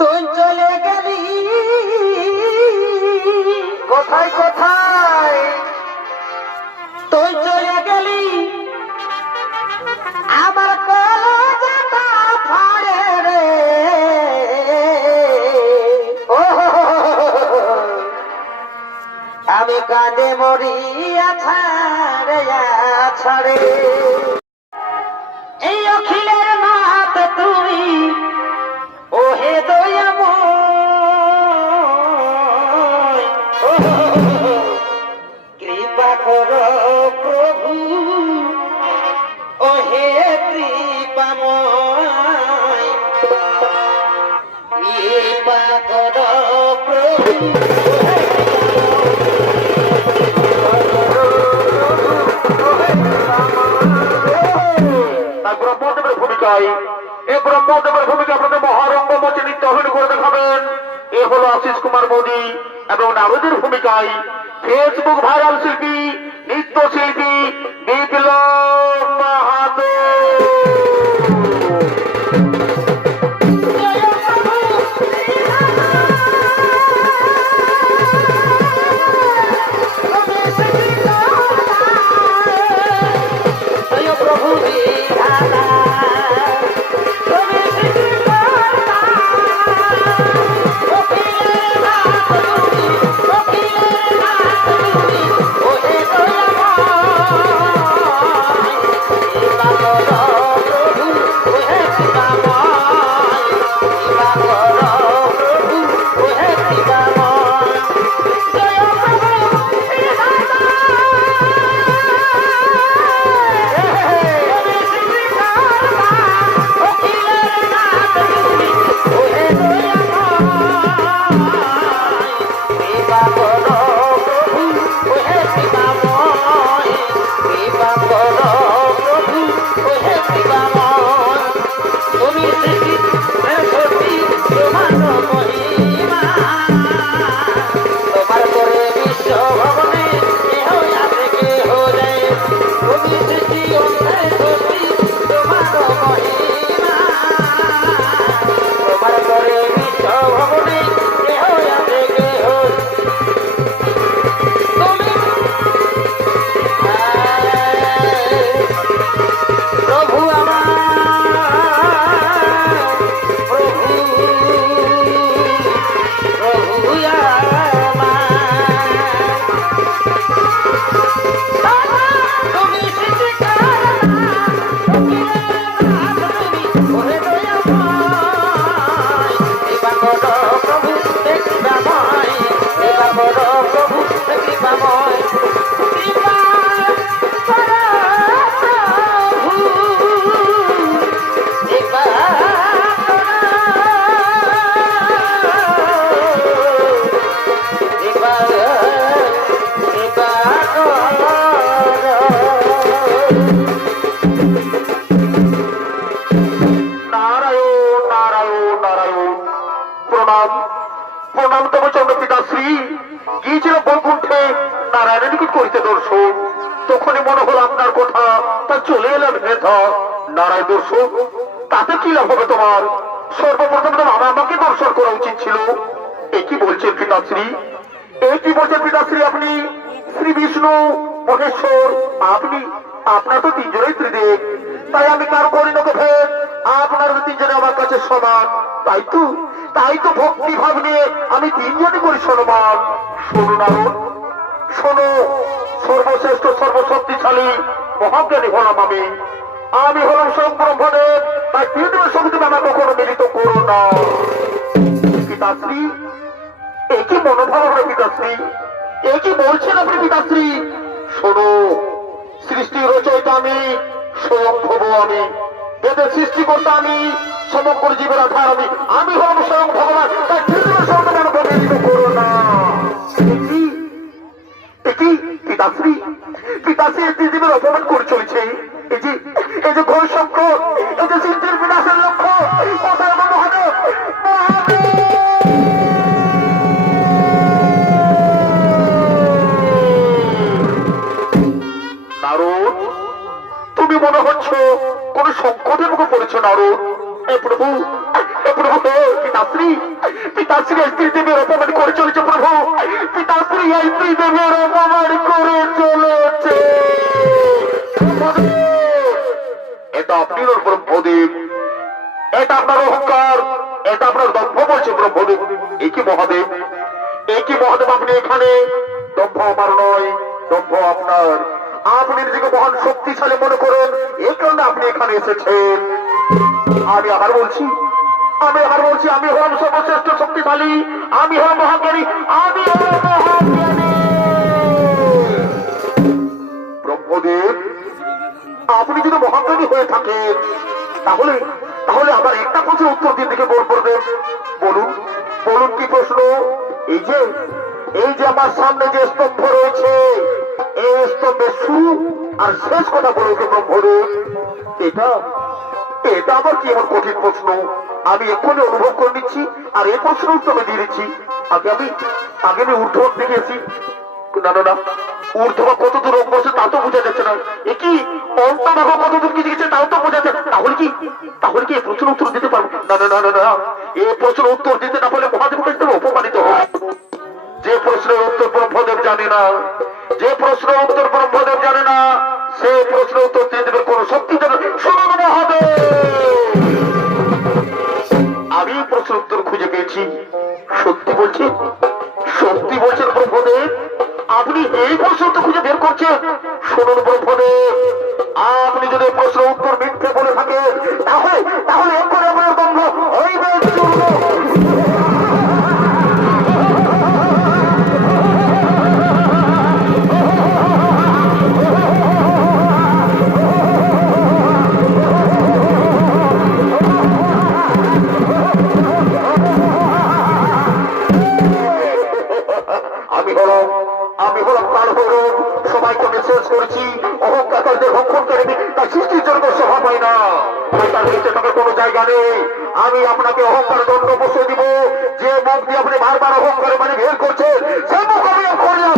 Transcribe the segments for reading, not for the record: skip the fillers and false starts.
তুই চলে গেলি কোথায় কোথায়, তুই চলে গেলি আমার কলেজটা ফাড়ে রে। ও আমি কাঁদে মরিয়া ছাড়ে ছাড়ে। এই অখিলের নাথ তুমি ও হে দয়াময়, কৃপা করো প্রভু ও হে কৃপাময়, কৃপা করো প্রভু। ব্রহ্মদেবের ভূমিকায় এই ব্রহ্মদেবের ভূমিকা আপনাদের মহারঙ্গ মঞ্চে নৃত্য অভিনয় করে দেখাবেন। এ হলো আশিস কুমার মোদী এবং নারদের ভূমিকায় ফেসবুক ভাইরাল শিল্পী নৃত্য শিল্পী বিপ্লব মাহাতো। প্রণাম তবে চন্দ্রপিতাশ্রী গিয়েছিল বৈকুণ্ঠে নারায়ণের নিকট করিতে দর্শন। তখনই মনে হল আপনার কথা, তা চলে এলাম হেথা নারায়ণ দর্শন। তাতে কি লাভ হবে তোমার? সর্বপ্রথম তো আমাকে দর্শন করা উচিত ছিল। এ কি বলছেন পিতাশ্রী, এ কি বলছেন পিতাশ্রী? আপনি শ্রী বিষ্ণু মহেশ্বর, আপনি আপনার তো তিনজনেই ত্রিদেব, তাই আমি কারো করি না ভেদ, আপনার তিনজনে আমার কাছে সমান। তাই তো ভক্তি ভাব নিয়ে আমি তিনজনই করি সম্মান। শোনো নারদ, শোনো, সর্বশ্রেষ্ঠ সর্বশক্তিশালী মহাজ্ঞানী হলাম আমি হলাম স্বয়ং ব্রহ্মদেব, তাই তিনজনের সঙ্গে তুমি আমার কখনো মিলিত করো না। পিতাশ্রী, এ কি মনোভাব হবে পিতাশ্রী? এ কি বলছেন আপনি পিতাশ্রী? শোনো, সৃষ্টি রচয়িতা আমি, স্বয়ংভব আমি, বেদের সৃষ্টিকর্তা আমি, সমগ্র জীবের আধার আমি হলাম স্বয়ং ভগবান, তাই তিনজনের সঙ্গে আমাকে মিলিত করো না। পিতাশ্রী, পিতাশ্রী এই পৃথিবীর অপমান করে চলেছে। এই যে ঘোর শঙ্খ, এই যে সৃষ্টির বিনাশের লক্ষ্য, কথার মনে হবে নারদ, তুমি মনে হচ্ছে কোন সংকটের মুখে পড়েছ নারদ। এ প্রভু প্রভু পিতাশ্রী পিতাশ্রী স্ত্রী দেবের অপমান করে চলেছে প্রভু পিতাশ্রী স্ত্রী দেবের অপমান করে চলেছে এটা আপনি ব্রহ্মদেব এটা আপনার অহংকার এটা আপনার দম্ভ বলছে ব্রহ্মদেব একই মহাদেব আপনি এখানে দম্ভ আমার নয় দম্ভ আপনার আপনি নিজেকে মহান শক্তিশালী মনে করেন এই কারণে আপনি এখানে এসেছেন আমি আবার বলছি আমি হলাম সর্বশ্রেষ্ঠ শক্তিশালী আমি হলাম মহাজ্ঞানী ব্রহ্মদেব আপনি যদি মহাজ্ঞানী হয়ে থাকেন তাহলে তাহলে আবার একটা প্রশ্নের উত্তর দিয়ে দিকে বলবেন বলুন বলুন কি প্রশ্ন এই যে আমার সামনে যে স্তম্ভ রয়েছে এই স্তম্ভের শুরু আর শেষ কথা বলবে ব্রহ্মদেব এটা আবার কি এমন কঠিন প্রশ্ন আমি এক্ষুনি অনুভব করে নিচ্ছি আর এই প্রশ্ন উত্তর আমি দিয়ে দিচ্ছি আগে আমি ঊর্ধ্ব দেখেছি না ঊর্ধ্ব কতদূর বসে তা তো বোঝা যাচ্ছে না একই অন্তভাগ কতদূর কি দিয়েছে তাও তো বোঝা যাচ্ছে তাহলে কি এই প্রশ্ন উত্তর দিতে পারবো না এই প্রশ্ন উত্তর দিতে না পারলে মহাদেব কিন্তু অপমানিত হবে যে প্রশ্নের উত্তর ব্রহ্মদেব জানে না সে প্রশ্ন উত্তর দিয়ে দেবে কোন শক্তি জানে শুনুন মহাদেব আমি প্রশ্ন উত্তর খুঁজে পেয়েছি সত্যি বলছেন ব্রহ্মদেব আপনি এই প্রশ্ন উত্তর খুঁজে বের করছেন শুনুন ব্রহ্মদেব আপনি যদি প্রশ্ন উত্তর মিথ্যে বলে থাকেন তাহলে এক্ষুনি আপনার বন্ধ ওই আমি হলাম কাল হরণ সবাইকে আমি শেষ করেছি অহংকারদের ভক্ষণ করে তার সৃষ্টির জন্য স্বভাব হয় না তার নিচে থাকার কোনো জায়গা নেই আমি আপনাকে অহংকার দণ্ড বসে দিব যে মুখ দিয়ে আপনি বারবার অহংকারে মানে বের করছেন সে মুখ আমি করলাম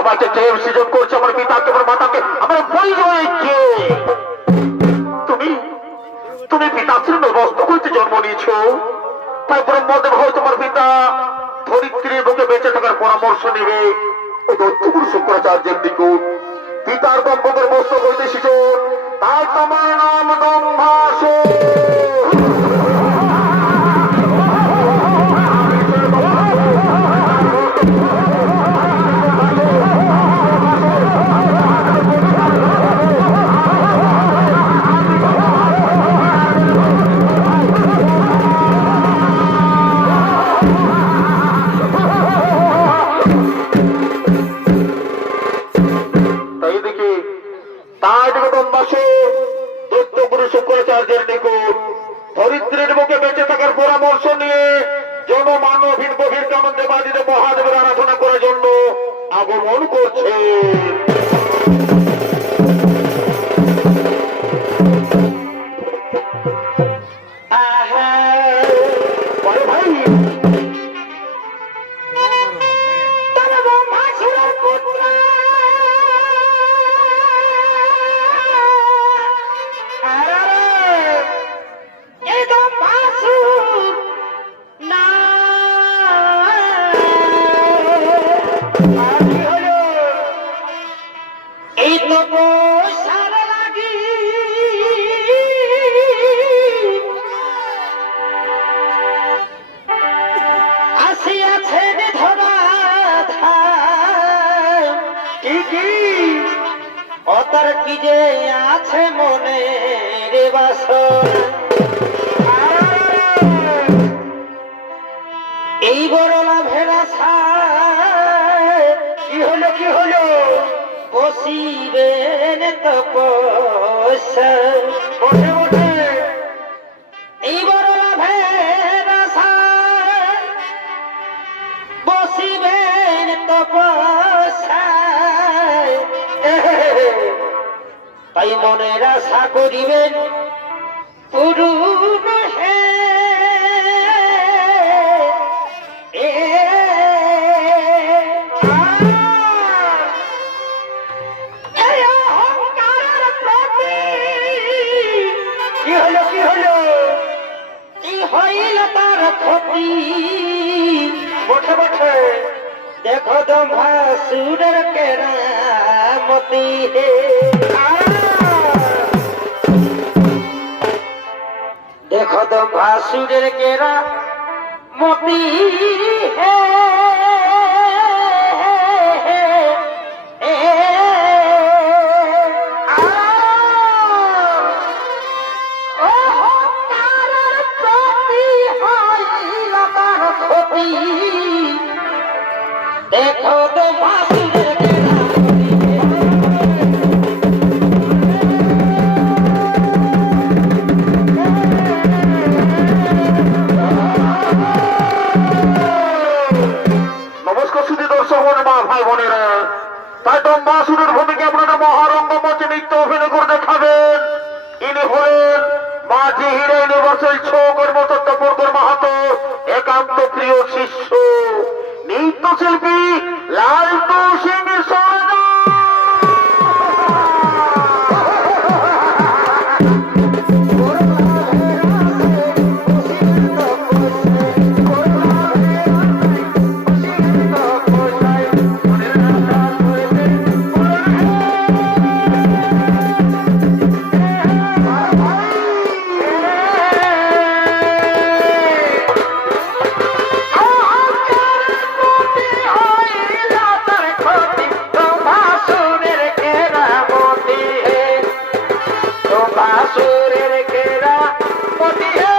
আমাকে কে সৃজন করছে আমার পিতাকে আমার মাতাকে আমার পরিচয়কে তুমি পিতাশ্রীর বস্তু করতে জন্ম নিয়েছ তাই ব্রহ্মদেব হয় তোমার পিতা ধরিত্রীর বুকে বেঁচে থাকার পরামর্শ নেবে ও দত্তগুরু শুক্রাচার্যের নিকট পিতার দম্পতের বস্তু হইতে সৃজন তাই তোমার নাম দম্ভাস শুক্রাচার্যের নিকট ধরিত্রীর বুকে বেঁচে থাকার পরামর্শ নিয়ে জনমানবহীন গভীর কানন্দে বাজিতে মহাদেবের আরাধনা করার জন্য আগমন করছে কি যে আছে মনে রে এই বড় লাভের আশা কি হলো বসিবেন তপস্যা বসে হলো কি হলো? কি হইল তার ক্ষতি বসে বসে দেখো তো ভাসুরের কেরামতি হে দেখো তো ভাসুরের কেরামতি হে দেখো তো ভাসুরের নমস্কার সুধী দর্শক মা ভাই বোনেরা, তাই তো মাসুরের ভূমিকা আপনারা মহারঙ্গ মঞ্চে নৃত্য অভিনয় করে দেখাবেন। ইনি হলেন মাঝি হিরে ইউনিভার্সাল ছৌ কর্মতত্ত্বপর মাহাতো একান্ত প্রিয় শিষ্য নৃত্যশিল্পী লালটু সিং সরদার। ভাসুরের কেরামতি হে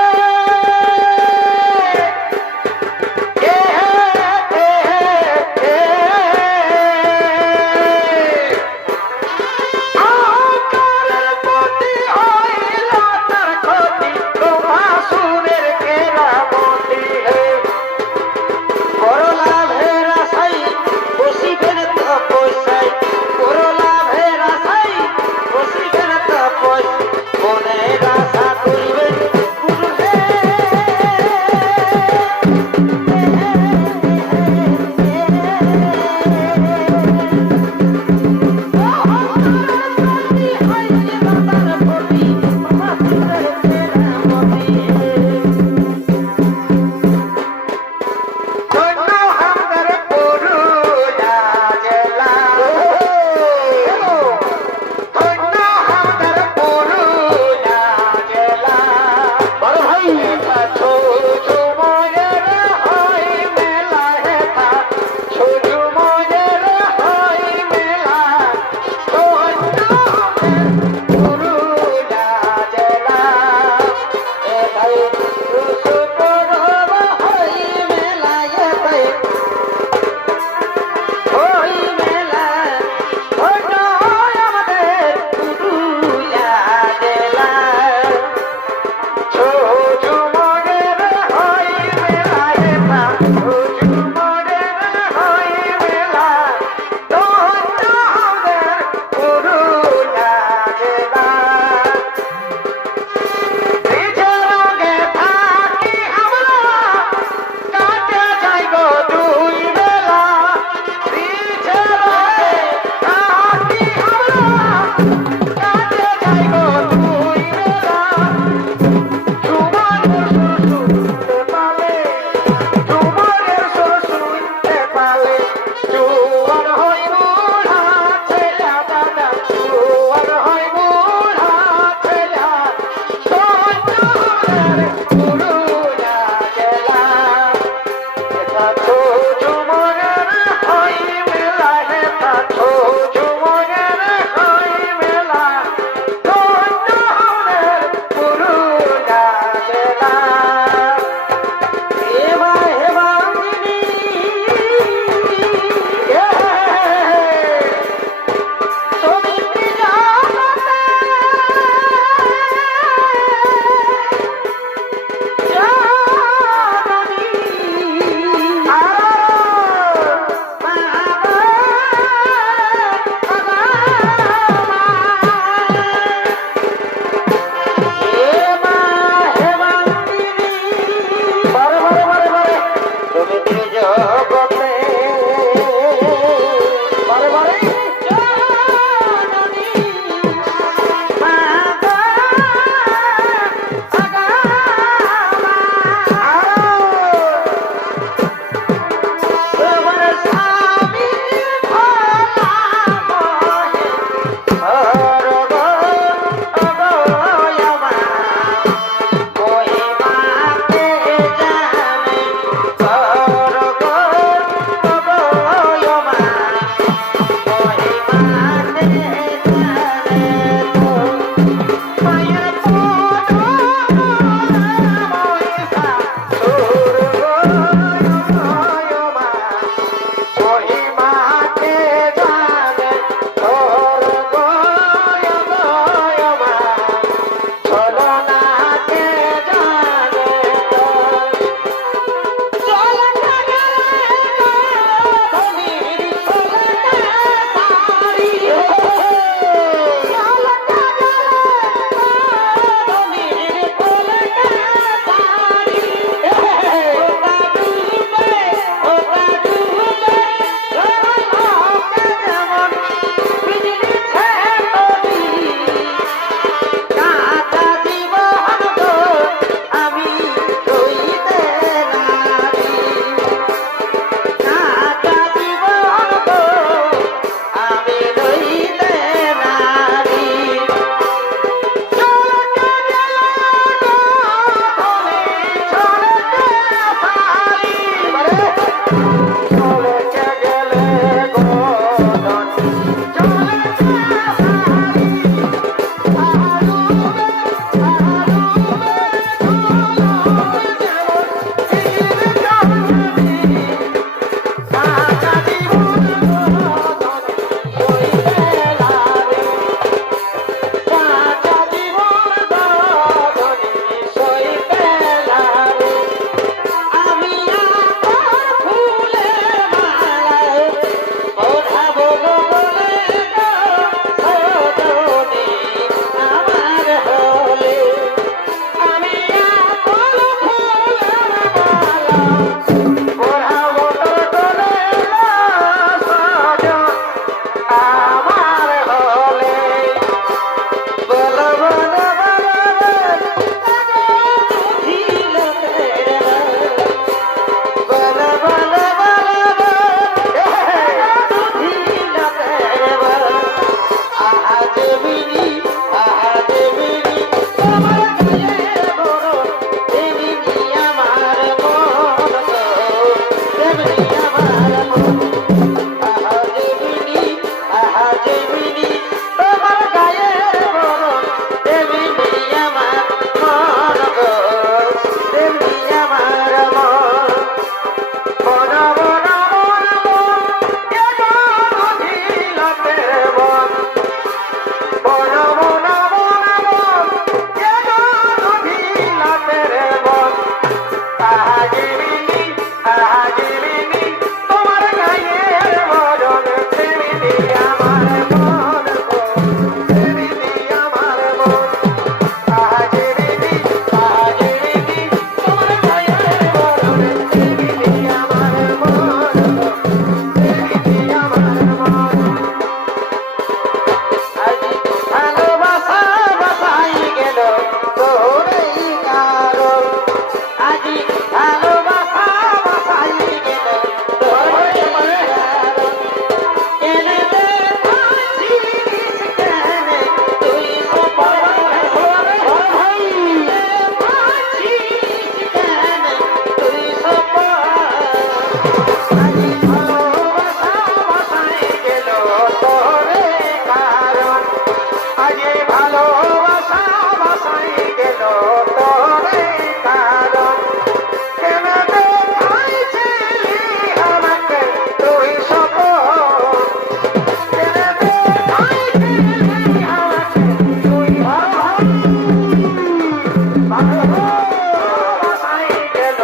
ভালোবাসাই গেল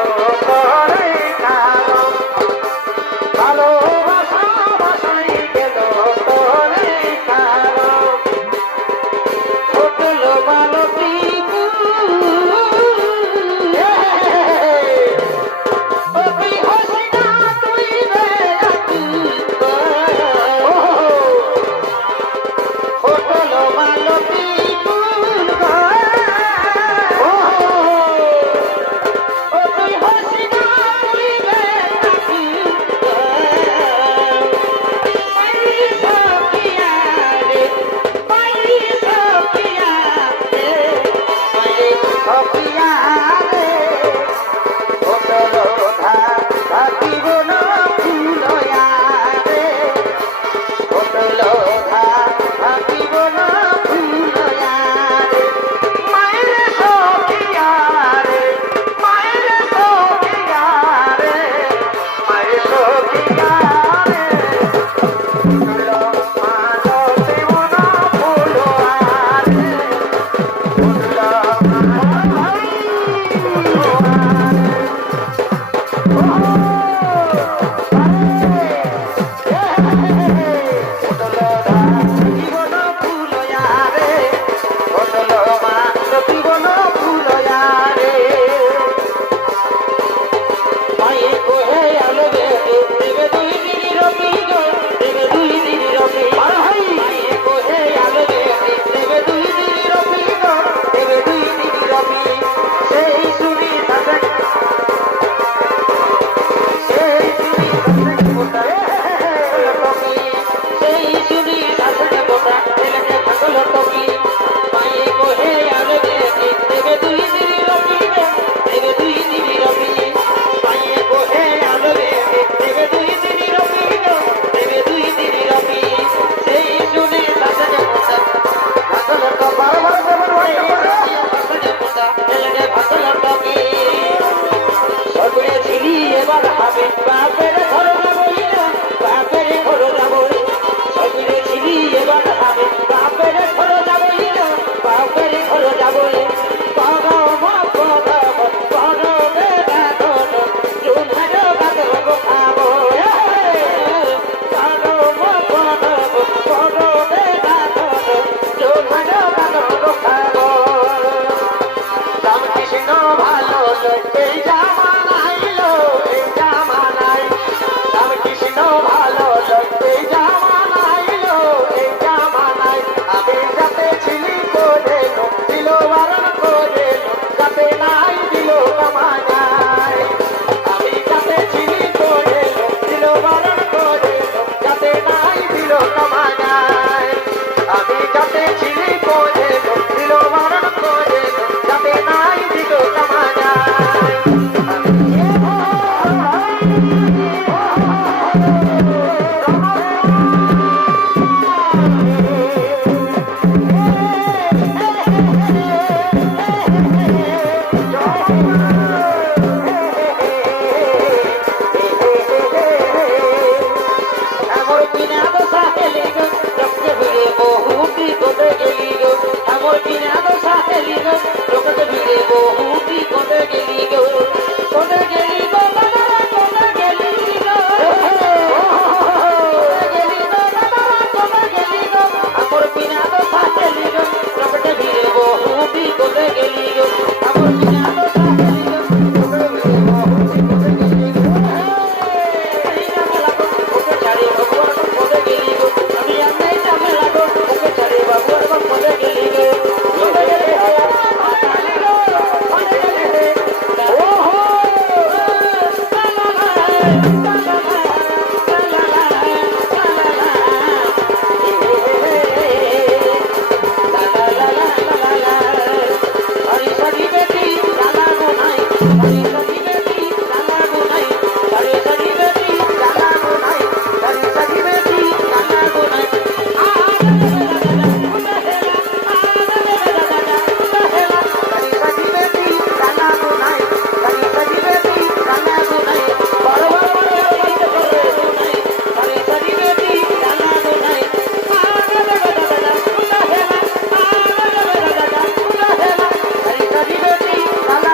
করে কালো, ভালোবাসা বাসাই গেল করে কালো, ফুটলো মালতী ফুল। ও তুই হাসিনা তুই রে আকুল করে, ফুটলো মালতী ফুল করে। ও তুই হাসিনা তুই রে আকুল করে, মাই সখিয়া রে, মাই সখিয়া রে, মাই সখিয়া রে, ফুটলো থাকিব না ফুলয়া রে, ফুটলো থাকিব না ফুলয়া রে, মায়ের সখিয়া রে, মায়ের সখিয়া রে, মায়ের সখিয়া রে, ফুটলো থাকিব না ফুলয়া রে, ফুটলো এবার হবে বাপের ঘর যাবই না, বাপের ঘর যাবই, সবিরে ছিলি এবার হবে বাপের ঘর যাবই না, বাপের ঘর যাবই, পরম পরম পরম বেদান জুনার বাদর খাবো, পরম পরম পরম বেদান জুনার বাদর খাবো। রামকৃষ্ণ ভালো এই জামানায়, এই জামানায়, রামকৃষ্ণ ভালো এই জামানায়, এই জামানায়, আমি যাতে ছিলি করে দিল বারণ করে, যাতে নাই দিল কামায়, আমি যাতে ছিলি করে দিল বারণ করে, যাতে নাই দিল কামায়, আমি যাতে ছিলি করে দিল বারণ করে, যাতে নাই দিল কামায়। আমার কিনা দশা হেলি গো, লোককে ভিড়ে বহুটি কোটে গেলি গো, আমার কিনা দশা হেলি গো, লোককে ভিড়ে বহুটি কোটে গেলি গো, কোটে গেলি গো দাদারা, কোটে গেলি গো, কোটে গেলি গো দাদারা, কোটে গেলি গো, আমার কিনা দশা হেলি গো, লোককে ভিড়ে বহুটি কোটে গেলি গো, আমার কিনা দশা হেলি গো, লোককে ভিড়ে বহুটি কোটে গেলি গো, এই নামে লাগো ওকে ছাড়ি ভগবান কোটে গেলি গো, আমি এমনি নামে লাগো ওকে ছাড়ি ভগবান কোটে গেলি গো, কোটে গেলি গো, কোটে গেলি গো, ওহো হরি হরি বেটি লালা গুনাই, হরি হরি বেটি লালা গুনাই, হরি হরি বেটি লালা গুনাই, হরি হরি বেটি লালা গুনাই, হরি হরি বেটি লালা গুনাই, হরি হরি বেটি লালা গুনাই, বড় বড় বড় বড় করে গুনাই, হরি হরি বেটি লালা গুনাই, হরি হরি বেটি লালা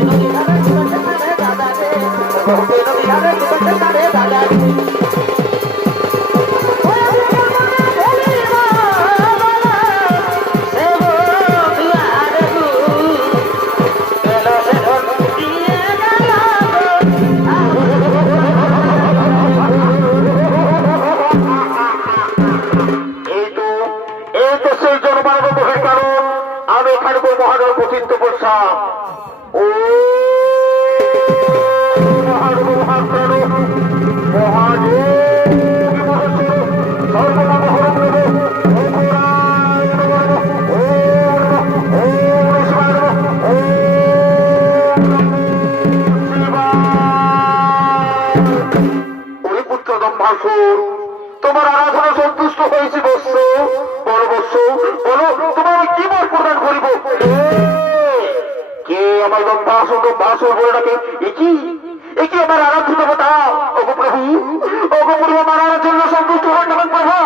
নদী ধারে ঘুরছে কারে দাদা রে বহুকে নদী ধারে ঘুরছে কারে দাদা রে মহানগর গোবিন্দ বর্ষা ও মহানগর মহাপ্রাণ পুত্র দম্ভাসুর তোমার আরাধনা সন্তুষ্ট হয়েছে বৎস বড় বৎস বলো তোমার কি বর প্রদান করিব কে আমার দম্ভাসুর দম্ভাসুর বলে ডাকে একই আমার আরাধ্য দেবতা ওগো প্রভু আমার আরাধনা সন্তুষ্ট হয়ে যাবেন প্রভু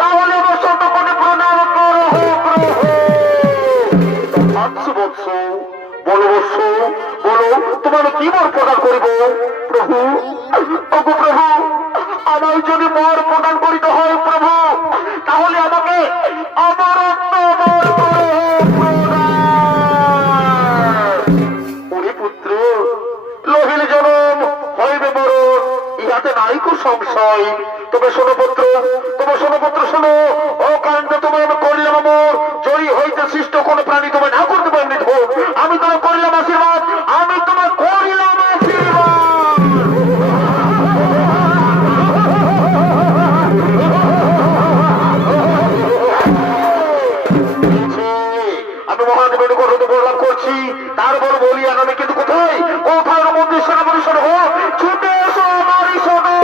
তাহলে আমার সন্তানকে প্রণাম করো প্রভু বৎস বলো বৎস বলো তোমার কি বর প্রদান করিব প্রভু ওগো প্রভু আমার যদি বর প্রদান করিতে হয় প্রভু তাহলে আমাকে অমরত্ব বর ওরে পুত্র লোহিল জনম হইবে মরণ ইহাতে নাইকো সংশয় তবে শোনো পুত্র শোনো ও কাণ্ড তোমার আমি করিলাম আমর জয়ী হইতে সৃষ্ট কোন প্রাণী তোমায় না করতে পারি হোক আমি তোমার করিলাম আশীর্বাদ আমি তোমার করিলাম আশীর্বাদ আমি মহাদেবের কথা প্রলাপ করছি তারপর বলি আমি কিন্তু কোথায় কোথায় মন্দির সেনাপতি শোনো ছুটে এসো নারী শোনো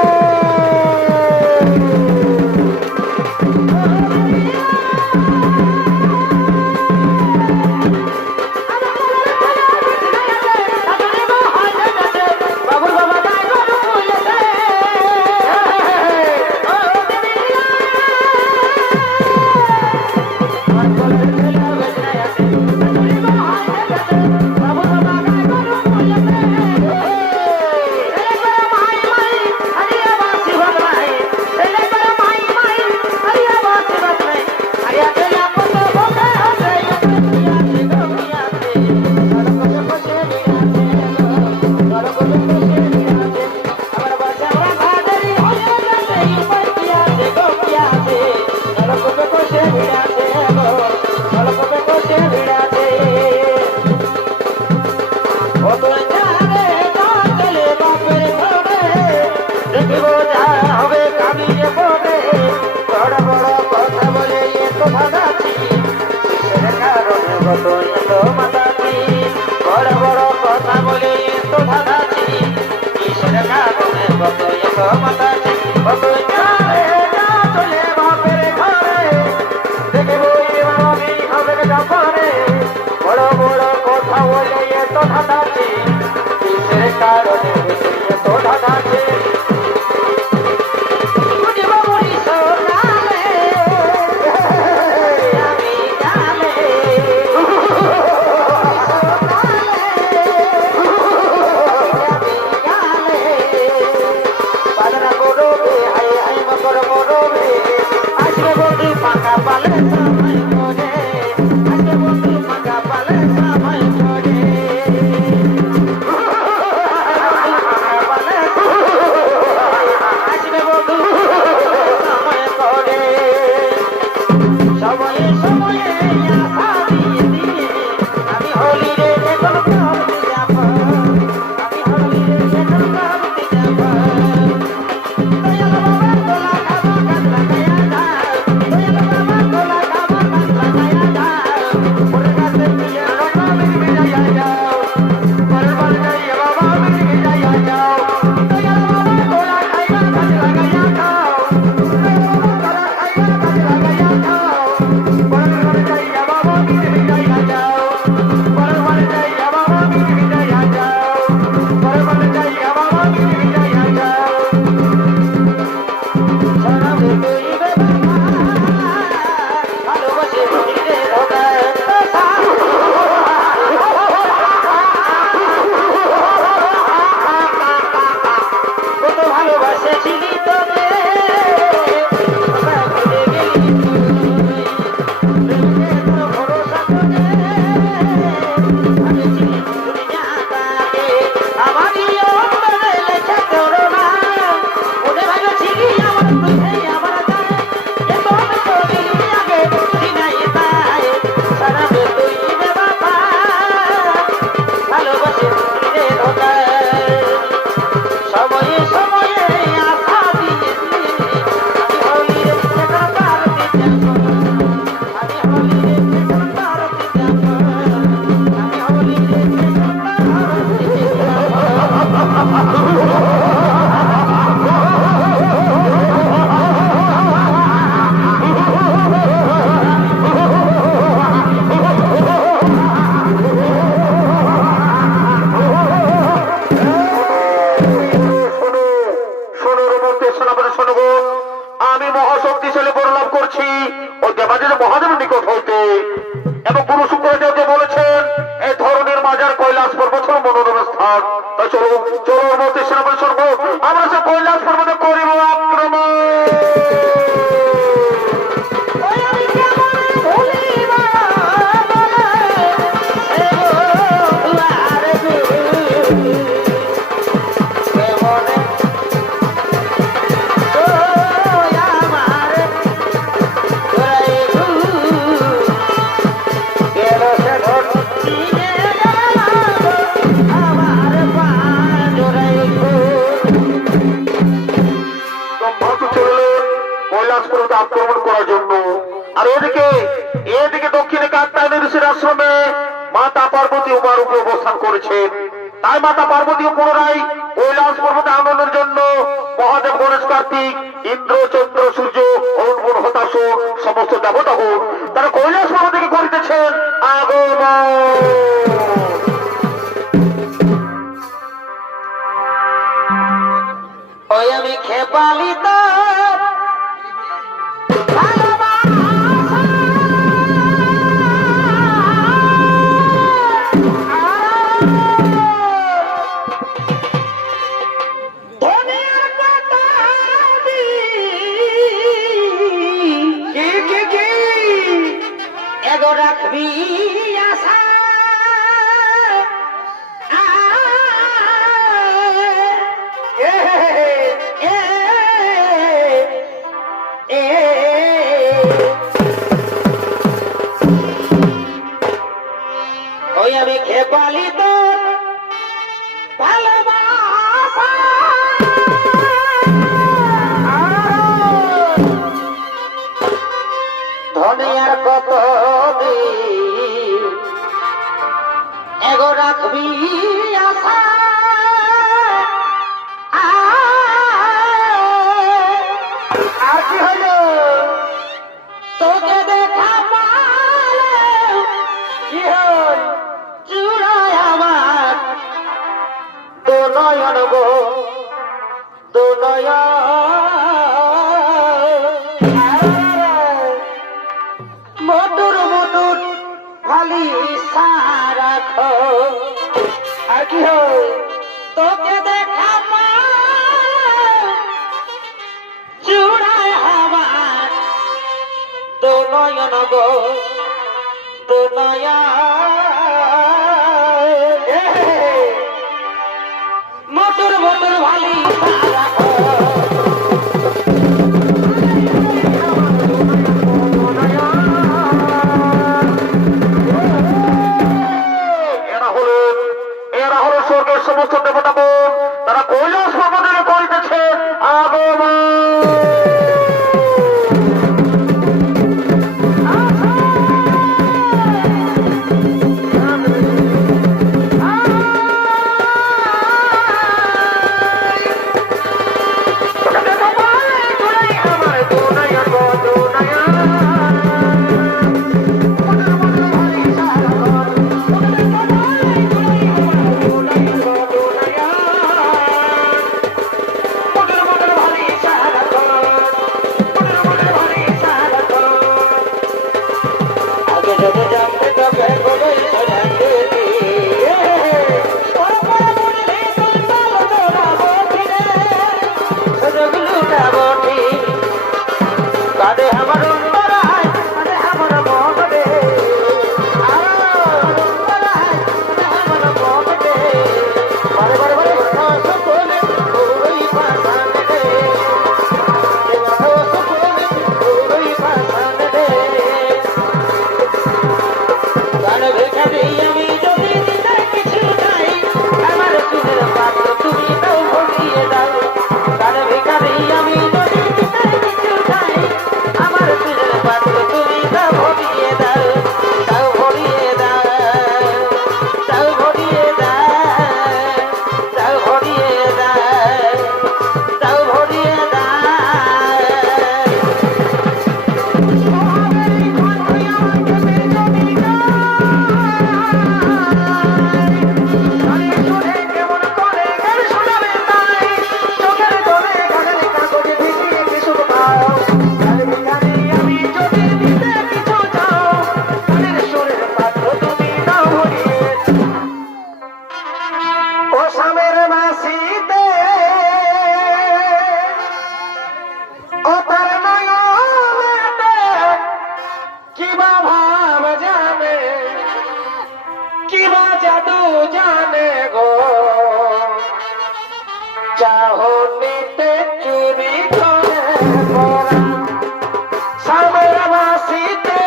চলো চলো মধ্যে সেনাপতি সর্ব আমরা সব কৈলাস পর্বতে করিব আক্রমণ। আক্রমণ করার জন্য। আর এদিকে দক্ষিণে কাত্যায়নী ঋষির আশ্রমে মাতা পার্বতী উমার উপরে অবস্থান করেছেন। তাই মাতা পার্বতী পুনরায় কৈলাস পর্বতে আনন্দের জন্য মহাদেব গণেশ কার্তিক ইন্দ্র চন্দ্র সূর্য অরুণ হতাশ সমস্ত দেবতাগণ তারা কৈলাস পর্বত থেকে করিতেছেন আগমন। ওই আমি খেপালিত রাখবি আশা ওই আমি খেপালি তো ভালোবাসা ধনে আর কত দিন এগো রাখবি আশা আর কি হলো তোকে দেখা পালে কি হল চূড়ায় আমার তো নয়ন গো তো মটুর মটুর খালি সারাখ আর কি হয় তোকে দেখা চূড়ায় হবার তো নয়ন গো তো মটুর মটুর ভালি সারাখ স্বর্গের সমস্ত দেবতাগণ তারা কৈলাস পর্বতে করিতেছে আগমন। ও সামের চাহনিতে চুরি করে পরা সামের বাসিতে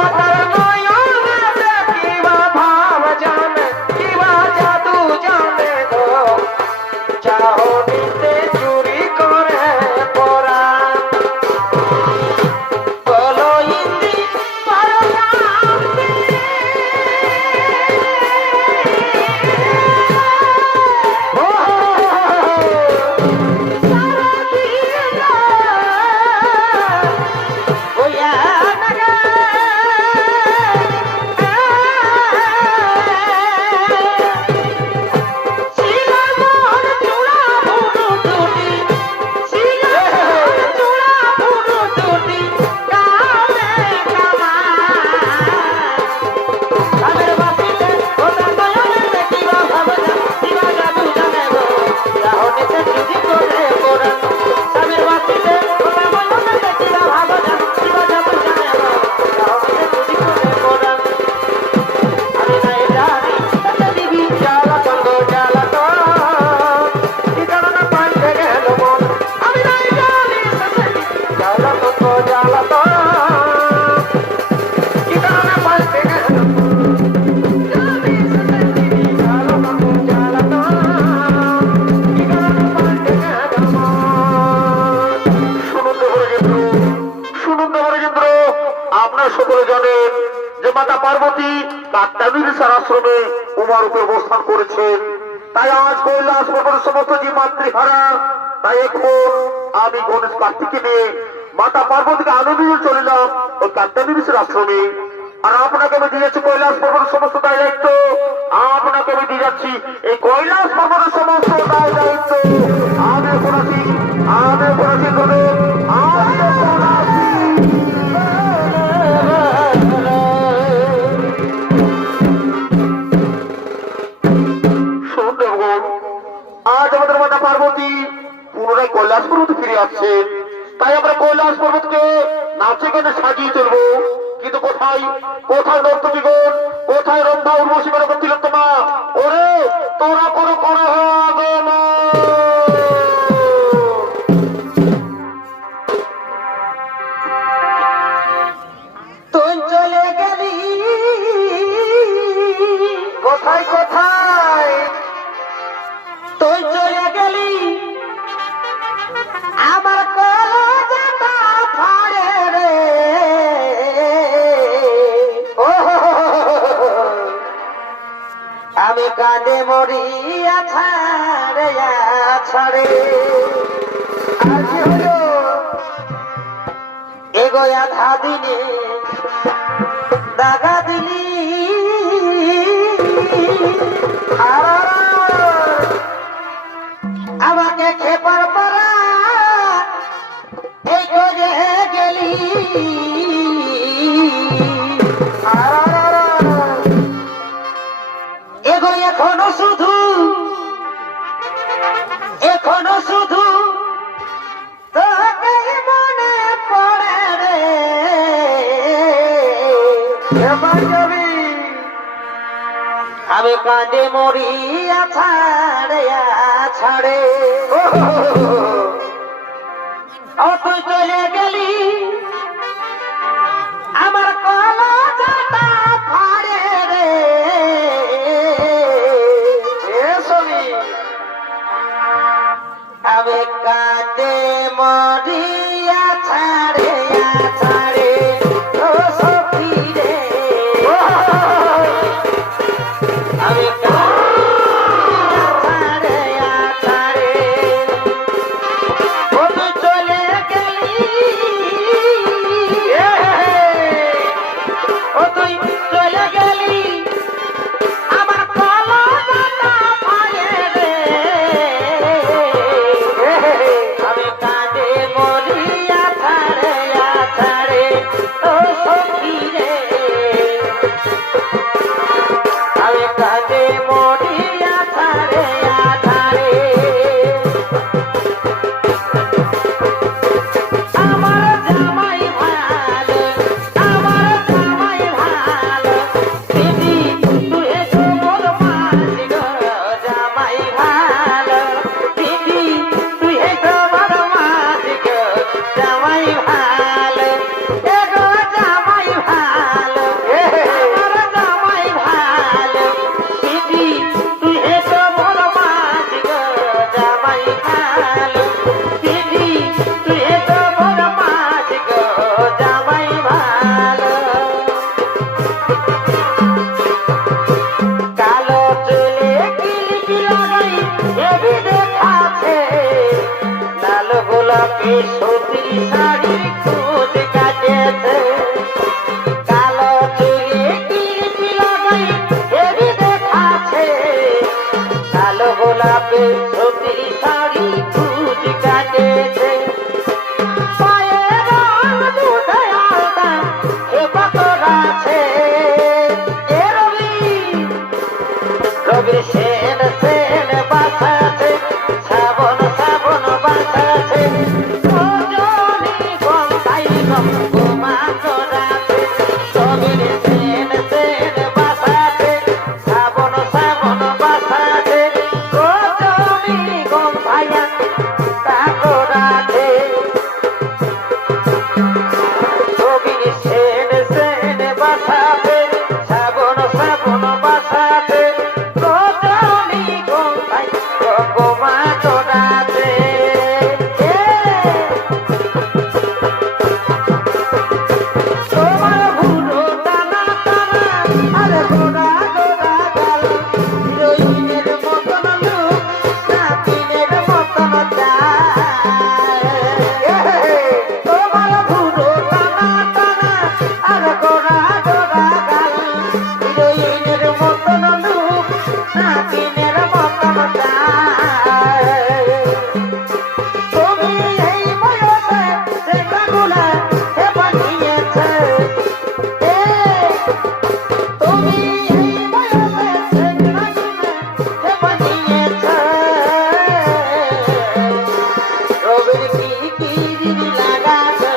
অতার নয়নে কিবা ভাব জানে কিবা জাদু জানে গো চাহনিতে চুরি করে পরা বলো ইন্দি পরমান্তি সকলে জানেন যে মাতা পার্বতী কাত্যায়নীর আশ্রমে উমারূপে অবস্থান করেছেন। তাই আজ কৈলাস পর্বতের সমস্ত যে মাতৃহারা তাই এখন আমি গণেশ কার্তিকে নিয়ে মাতা পার্বতীকে আনন্দ নিয়ে চলিলাম ওই কাত্যায়নীর আশ্রমে। আর আপনাকে আমি দিয়েছি কৈলাস পর্বতের সমস্ত দায় দায়িত্ব, আপনাকে আমি দিয়ে যাচ্ছি এই কৈলাস পর্বতের সমস্ত দায় দায়িত্ব। আমি এখন আছি তবে আমি এখন আছি। আজ আমাদের মাতা পার্বতী পুনরায় কৈলাস পর্বতে ফিরে আসছে। তাই আমরা কৈলাস পর্বতকে নাচে গানে সাজিয়ে তুলবো। কিন্তু কোথায় কোথায় নর্তকীগণ, কোথায় রম্ভা উর্বশী বালক তিলোত্তমা? ওরে তোরা কোনো করো আগে না। তুই চলে গেলি কোথায় কোথায় তুই চলে গেলি আমার কলজাটা ফাড়ে রে আমি কাঁদে মরিয়া ছাড়ে ছাড়ে আর কি হলো? এগোয়া ধাদিনে দাগা দিলি আমাকে খেপার পরা এগোয়ে গেলি এগো এখনো শুধু তোকে মনে পড়ে রে এবার যাবি আমি কাঁদে মরিয়া ছাড়ে ও তুই চলে গেলি আমার কলজাটা ফাড়ে রে এসবই আমি কাঁদে মরিয়া ছাড়ে ও সখী রে আমি ছাড়ে ও তুই চলে গেলি ও তুই চলে গেলি আমার কলজাটা ফাড়ে রে আমি কাঁদে মরি গোলাপি সুতি শাড়ি খুঁজ কাটেছে কালো চুলে কিলিপি লাগাই হেবি দেখাচ্ছে কালো গোলাপি সুতি শাড়ি খুঁজ কাটেছে পায়ে রং দুধে আলতা হেবা করাছে এ রবি রবি সেন সেন বাসাছে শ্রাবণ শ্রাবণ বাসাছে রজনী গন্ধাই গোমা করাছে রবির সেন সেন বাসাছে শ্রাবণ শ্রাবণ বাসাছে রজনী গন্ধাইয়া তা করাছে রবির সেন সেন বাসাছে শ্রাবণ শ্রাবণ বাসাছে রজনী গন্ধাই গোমা করাছে তোমার ভুলো টানা টানা আরে গোরা গোরা গাল হিরোইনের মতন লুক নাতিনের মতন যায় তোমার ভুলো টানা টানা আরে গোরা গোরা গাল হিরোইনের মতন লুক নাতিনের মতন যায় তুমি এই বয়সে সেগুলা হে বানিয়েছে তুমি এই বয়সে সেগুলা হে বানিয়েছে রবির কি দিন লাগাছে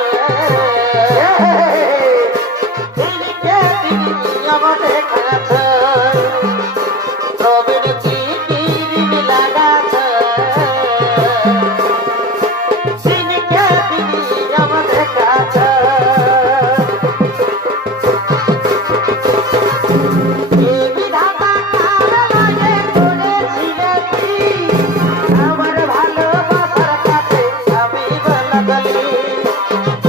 দিনকে দিন আমার দেখাছে রবির কি দিন লাগাছে দিনকে দিন আমার দেখাছে এ বিধাতা কার লাগে করেছিলে কি আমার ভালোবাসার কাছে আমি বলগলি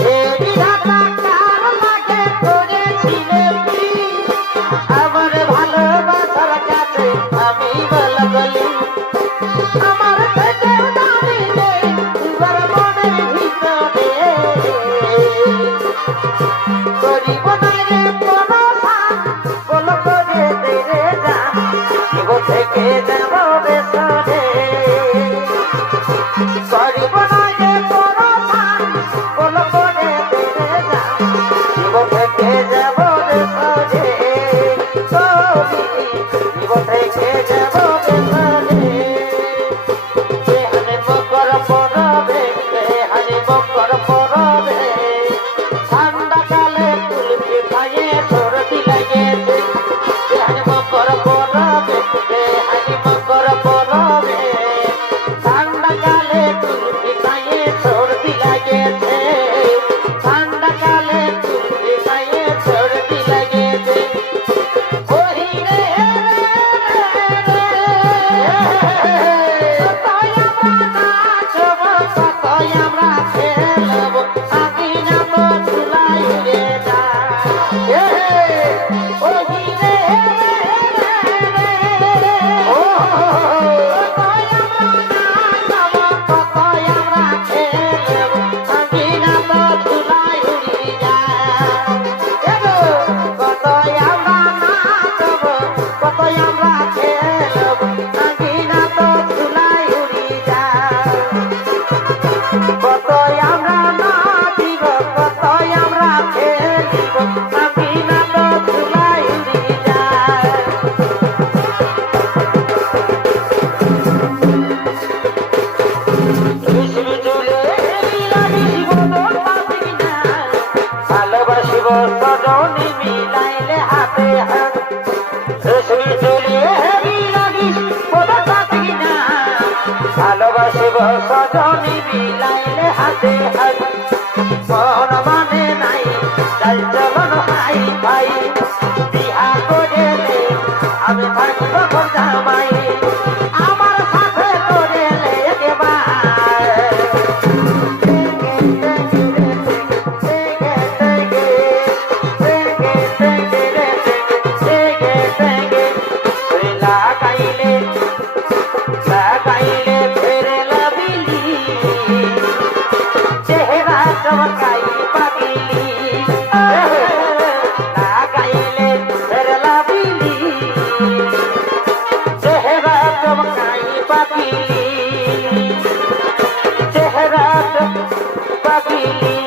এ বিধাতা কার লাগে করেছিলে কি আমার ভালোবাসার কাছে আমি বলগলি আমার থেকে দামি নেই তোমার মনের ভিতরে করিব না রে পরশান বল করে দে রে জান জীব থেকে যাব বেসরে করিব না রে পরশান বল করে দে রে জান জীব থেকে যাব বেসরে জীব থেকে যাব বেসরে দেহানে মকর পরবে দেহানে মকর পরবে ঠান্ডা কালে কুলফি খাইয়ে সর্দি লাগেছে দেহানে মকর পরবে দেহানে মকর পরবে ঠান্ডা কালে কুলফি খাইয়ে সর্দি লাগেছে ঠান্ডা কালে কুলফি খাইয়ে সর্দি লাগেছে ওহি রে কতই আমরা নাচব কতই আমরা খেলব আমি না তো ধুলাই রে যা ওহি রে কতই আমরা নাচব কতই আমরা খেলব আমি না তো ধুলাই উড়ি যা কতই আমরা নাচব কতই আমরা খেলব আমি না তো ধুলাই উড়ি যা কতই আমরা নাচিব কতই আমরা খেলিব আমি না তো ধুলাই উড়ি যা বিষ্ণু চুলে লাগিব তোর পাবি না ভালোবাসিব সজনী মিলাইলে হাতে হাত বিষ্ণু চুলে লাগিস তোর পাবি না ভালোবাসিব সজনী মিলাইলে হাতে হাত মন মানে নাই চাল চলন হাই ভাই বিহা করেলে আমি থাকব জামাই আমার সাথে করেলে একেবারে লাগাইলে ফেরে লাবিলি চমকাই পাগিলি না গাইলে ফেরলা বিলি চেহারা চমকাই পাগিলি চেহারা পাগিলি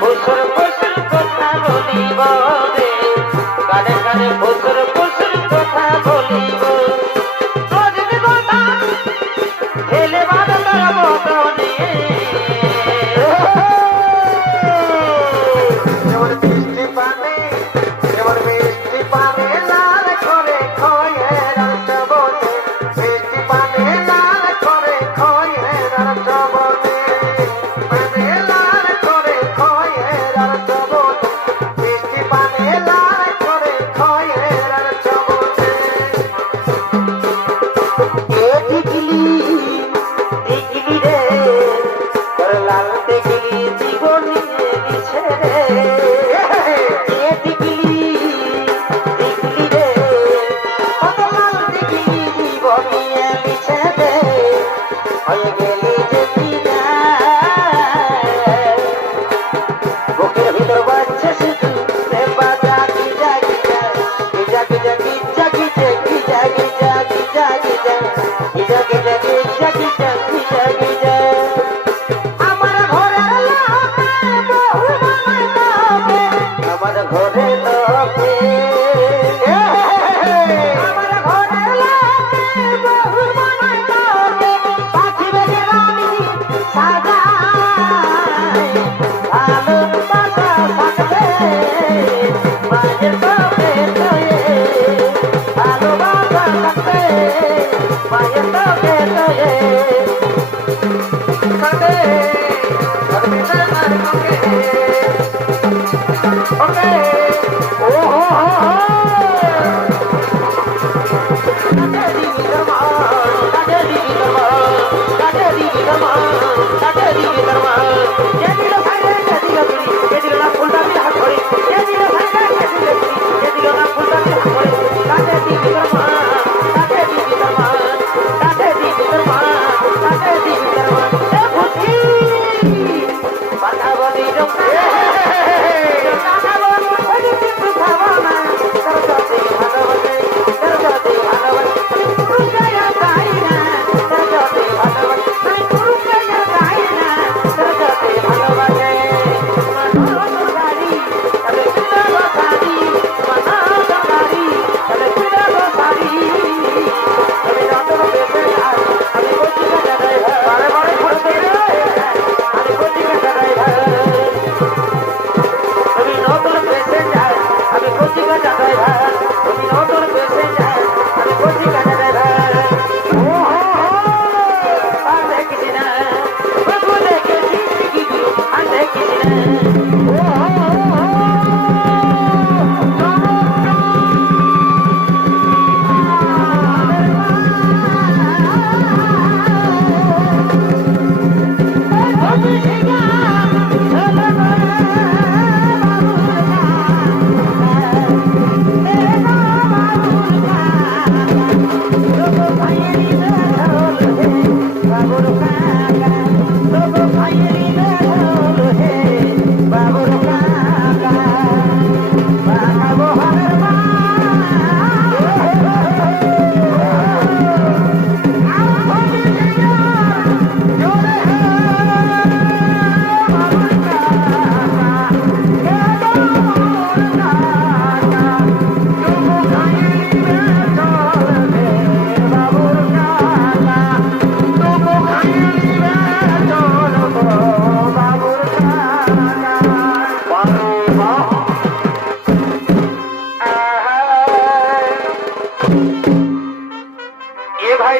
ফুসুর ফুসুর কথা বলিব রে কানে কানে ফুসুর ফুসুর কথা বলিব রজনী কথা ঠেলে বাঁধা তার বদনে যেমন বৃষ্টি পানে যেমন বৃষ্টি পানে লাল করে খয়ের চবনে বৃষ্টি পানে লাল করে খয়ের চবনে পানে লাল করে খয়ের চবনে বৃষ্টি পানে লাল করে খয়ের চবনে এ টিকলি টিকলি রে তোর লাল টিকলি জীবন নিয়ে দিছে রে এ টিকলি টিকলি রে কত লাল টিকলি জীবন নিয়ে দিছে রে হয়ে গেলি যে বিনা বুকের ভিতর বাজছে শুধু রে বাজা কি জাগি জাগি জাগি জাগি জাগি জাগি জাগি জাগি জাগি জাগি জাগি জাগি জাগি জাগি জাগি আমার ঘরে লোকে বহু বানাই তোকে আমার ঘরে লোকে আমার ঘরে লোকে বহু বানাই তোকে পাখি বেগে রানী সাজাই ভালোবাসা থাকবে মায়ের তবে তয়ে ভালোবাসা থাকবে মায়ের তবে তয়ে কাঁদে কাঁদবে না আর কাঁদে ওকে ও হো হো কাঁদে দিবি দরবার কাঁদে দিবি দরবার কাঁদে দিবি দরবার কাঁদে দিবি দরবার কে দিল ভাইরে কে দিল তুই কে দিল না ফুলটা দিল হাত ধরে কে দিল ভাইরে কে দিল তুই কে দিল না ফুলটা দিল হাত ধরে কাঁদে দিবি দরবার কাঁদে দিবি দরবার কাঁদে দিবি দরবার কাঁদে দিবি দরবার এ ভূতি বাধা বলি রোকা কাকা বলি বলি কিন্তু ভাবনা তোর সাথে ভালোবাসে তোর সাথে ভালোবাসে পুরুষ গায়া গাই না তোর সাথে ভালোবাসে পুরুষ গায়া গাই না তোর সাথে ভালোবাসে মানো গাড়ি তবে কিনা গাড়ি মানো গাড়ি তবে কিনা গাড়ি আমি রাতের বেশে যাই আমি কোচি কাটা ড্রাইভার বারে বারে ঘুরতে রে আমি কোচি কাটা ড্রাইভার তুমি নতুন প্যাসেঞ্জার আমি কোচি কাটা ড্রাইভার তুমি নতুন প্যাসেঞ্জার আমি কোচি কাটা ড্রাইভার ও হো হো আর দেখিস না বাবু দেখেছি কি আর দেখিস না ও হো হো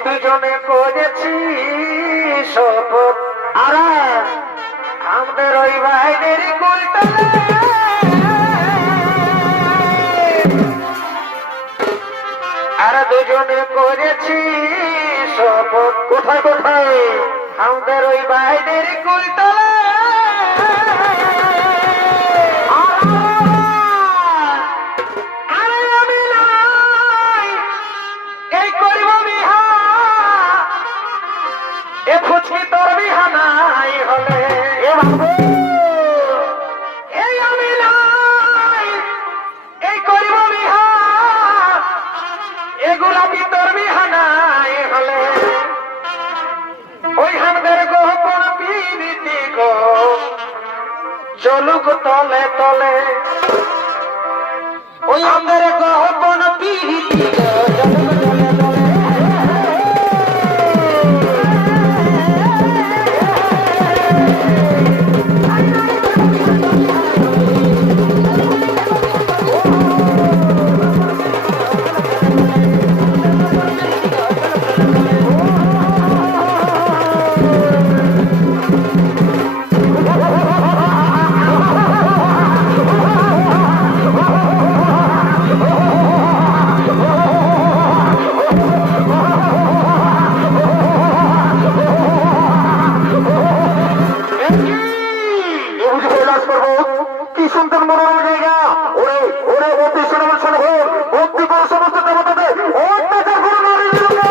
দুজনে করেছি শপথ আর আমাদের ওই ভাইদের কুলতলে আর দুজন জীবনে করেছি শপথ। কোথায় কোথায়? আমাদের ওই বাইরের কুলতলা আরে আমি নাই এই করিব বিহা এ ফুচকি তোর বিহা নাই হলে এ বাবু এই আমি নাই এই করিব বিহা এগুলা কি তোর বিহা নাই হলে ওই আমাদের গোপন পিরিতি গো চলুক তলে তলে ওই আমাদের গোপন পিরিতি গো চলুক তলে তলে কি সুন্দর মনোরম জায়গা। ওরে ওরে অতি সুন্দর সরোবর ভক্তি করে সমস্ত দেবতাদের অত্যাচার করে নারীদের উপর।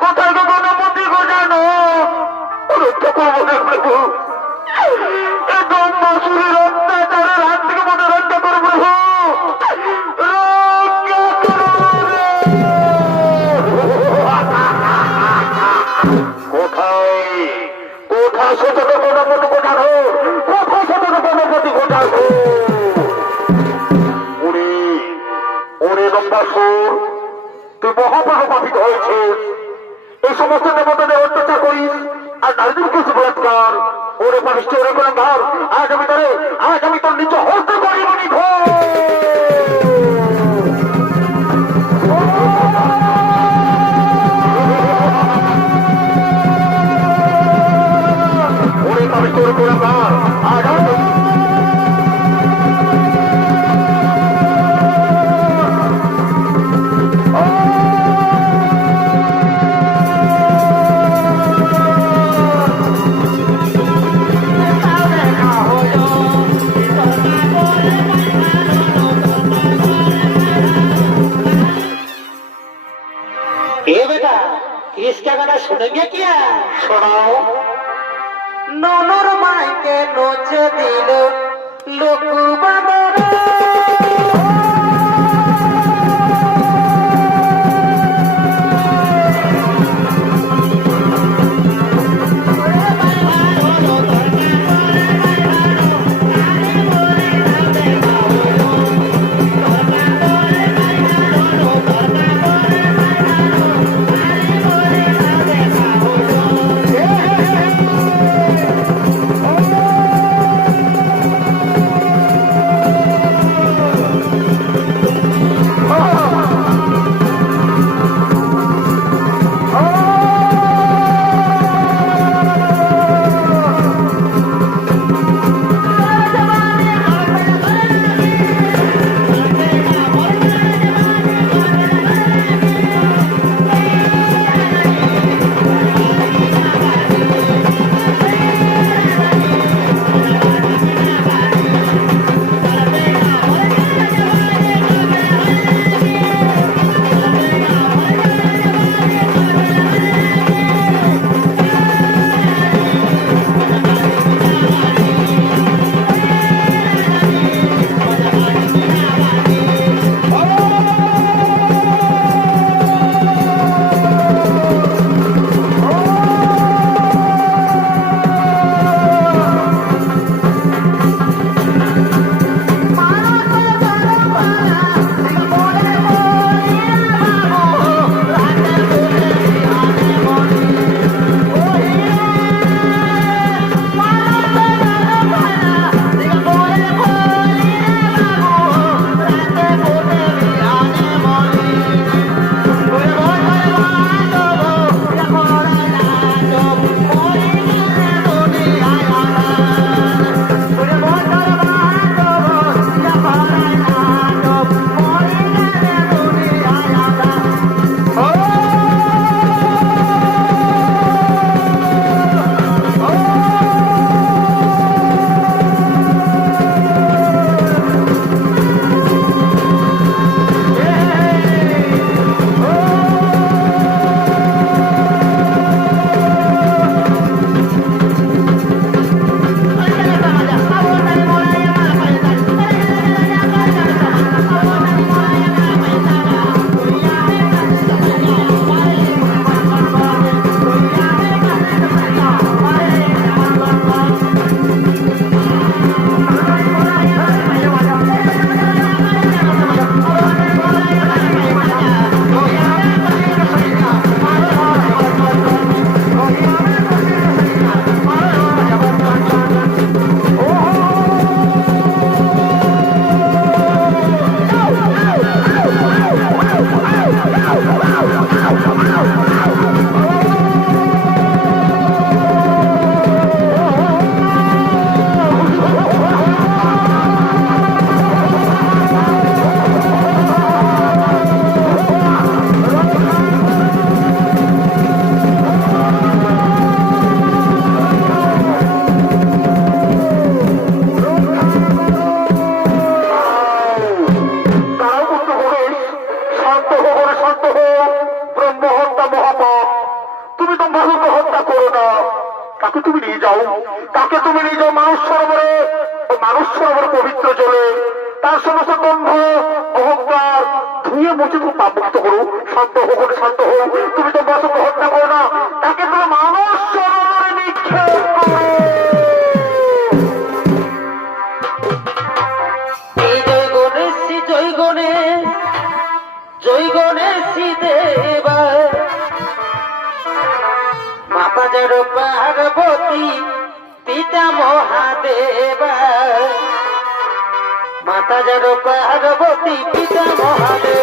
কোথায় গো গণপতি গো জানো? রক্ষা করবো না প্রভু, এই ব্রহ্মাসুরের অত্যাচারের হাত থেকে মনে রক্ষা করো প্রভু, রক্ষা করো রে। কোথায় কোথায় সতত গণপতি গোটানো? কোথায় সতত গণপতি গোটানো? ওরে ওরে ব্রহ্মাসুর, তুই মহাপ্রভাবিত হয়েছিস। এই সমস্ত দেবতাদের অত্যাচার করিস আর নারীদের কিছু বলাৎকার। ওরে পারিস ওরে করে ধর, আজ আমি তোর নিচে হস্ত করি মনি ঘোর। ওরে পারিস ওরে করে ধর, আজ আমি इसका गाना सुनेंगे क्या? শোনাও। ননর মাইকে নোচে দিল লোক বাবার তাকে তুমি নিজ মানুষ সরোবরে ও মানুষ সরোবরে পবিত্র জলে তার সমস্ত দম্ভ অহংকার ধুয়ে মুছে তুমি পাপ মুক্ত করো। শান্ত হোক, শান্ত হোক, তুমি তো বসন্ত হত্যা করো না, তাকে তুমি মানুষ সরোবরে নিক্ষেপ করো। এই জয় গণেশ শ্রী জয় গণেশ, জয় গণেশ শ্রী দেবা, মাতা জড় পার্বতী পিতা মহাদেবা, মাতা জড় পার্বতী পিতা মহাদেবা।